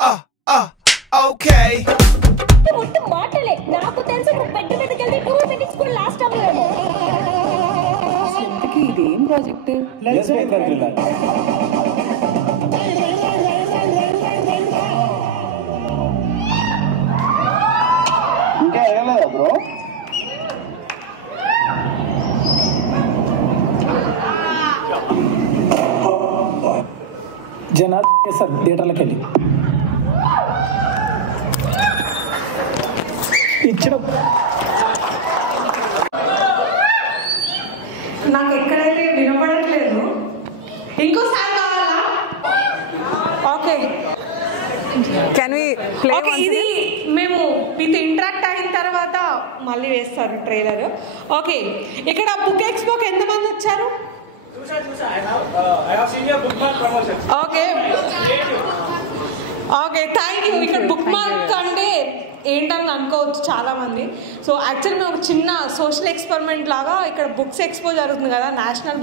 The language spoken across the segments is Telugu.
Okay. మొత్తం మాటలే నాకు తెలుసు నువ్వు బెడ్ మీదకి వెళ్ళి 2 minutes కూడా లాస్ట్ అవ్వలేదు. ఇంతకీ ఇదేం project? Let's make that relax. ఇంకా ఏమలేదా బ్రో? జనాలు చేస్తారు థియేటర్లకు వెళ్ళి ఇచ్చిన నాకు ఎక్కడైతే వినపడట్లేదు. ఇంకోసారి కావాలా? Okay can we play? Okay, ఇది మేము మీతో ఇంటరాక్ట్ అయిన తర్వాత మళ్ళీ వేస్తారు ట్రైలర్. ఓకే, ఇక్కడ బుక్ ఎక్స్పోకి ఎంతమంది వచ్చారు? Okay okay, thank you. ఇక్కడ బుక్ మార్క్ అంటే ఏంటని అనుకోవచ్చు చాలామంది. సో యాక్చువల్లీ మేము ఒక చిన్న సోషల్ ఎక్స్పెరిమెంట్ లాగా ఇక్కడ బుక్స్ ఎక్స్పో జరుగుతుంది కదా, నేషనల్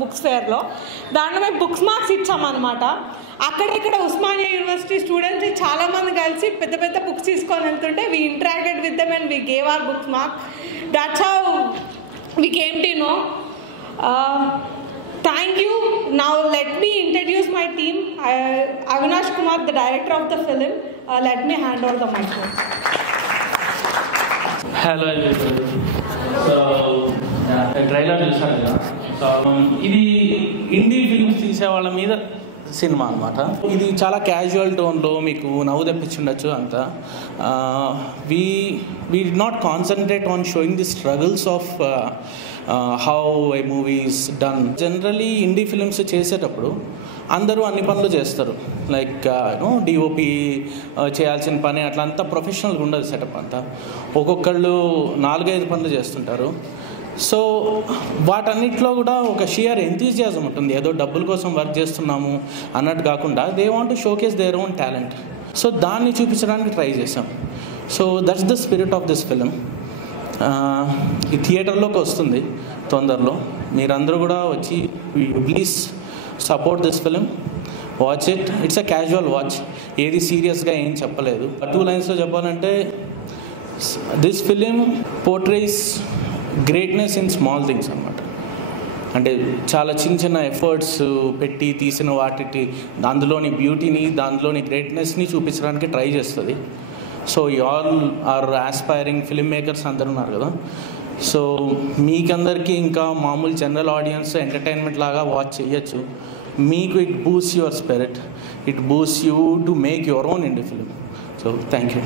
బుక్స్ ఫేర్లో. దాంట్లో మేము బుక్స్ మార్క్స్ ఇచ్చామన్నమాట. అక్కడిక్కడ ఉస్మానియా యూనివర్సిటీ స్టూడెంట్స్ చాలామంది కలిసి పెద్ద పెద్ద బుక్స్ తీసుకొని వెళ్తుంటే we interacted with them and we gave our books mark. That's how we came to know. Thank you. Now let me introduce my team. Avinash Kumar, the director of the film. Let me hand over the microphone. Hello everybody. So trailer చూసారు కదా. సో ఇది ఇండీ ఫిల్మ్స్ తీసే వాళ్ళ మీద సినిమా అనమాట. ఇది చాలా క్యాజువల్ టోన్లో మీకు నవ్వు తెప్పించుండొచ్చు అంతా. We did not concentrate on sowing the struggles of how A movie is done. Generally INDI films చేసేటప్పుడు అందరూ అన్ని పనులు చేస్తారు. లైక్ డిఓపి చేయాల్సిన పని అట్లా అంతా ప్రొఫెషనల్గా ఉండదు సెటప్ అంతా. ఒక్కొక్కళ్ళు 4-5 పనులు చేస్తుంటారు. సో వాటన్నిటిలో కూడా ఒక షియర్ ఎంతూజియాజం ఉంటుంది. ఏదో డబ్బుల కోసం వర్క్ చేస్తున్నాము అన్నట్టు కాకుండా they want to showcase their own talent. So దాన్ని చూపించడానికి ట్రై చేసాం. So that's the spirit of this film. ఈ థియేటర్లోకి వస్తుంది తొందరలో. మీరందరూ కూడా వచ్చి please support this film, watch it. It's a casual watch, ఏది సీరియస్గా ఏం చెప్పలేదు. 2 లైన్స్లో చెప్పాలంటే this film portrays greatness in small things అన్నమాట. అంటే చాలా చిన్న చిన్న ఎఫర్ట్స్ పెట్టి తీసిన వాటికి అందులోని బ్యూటీని, దాంట్లోని గ్రేట్నెస్ని చూపించడానికి ట్రై చేస్తుంది. So you all are aspiring film makers అందరు ఉన్నారు కదా. సో మీకందరికీ ఇంకా మామూలు జనరల్ ఆడియన్స్ ఎంటర్టైన్మెంట్ లాగా వాచ్ చేయొచ్చు. మీకు it boost your spirit, it boost you to make your own indie film. So thank you.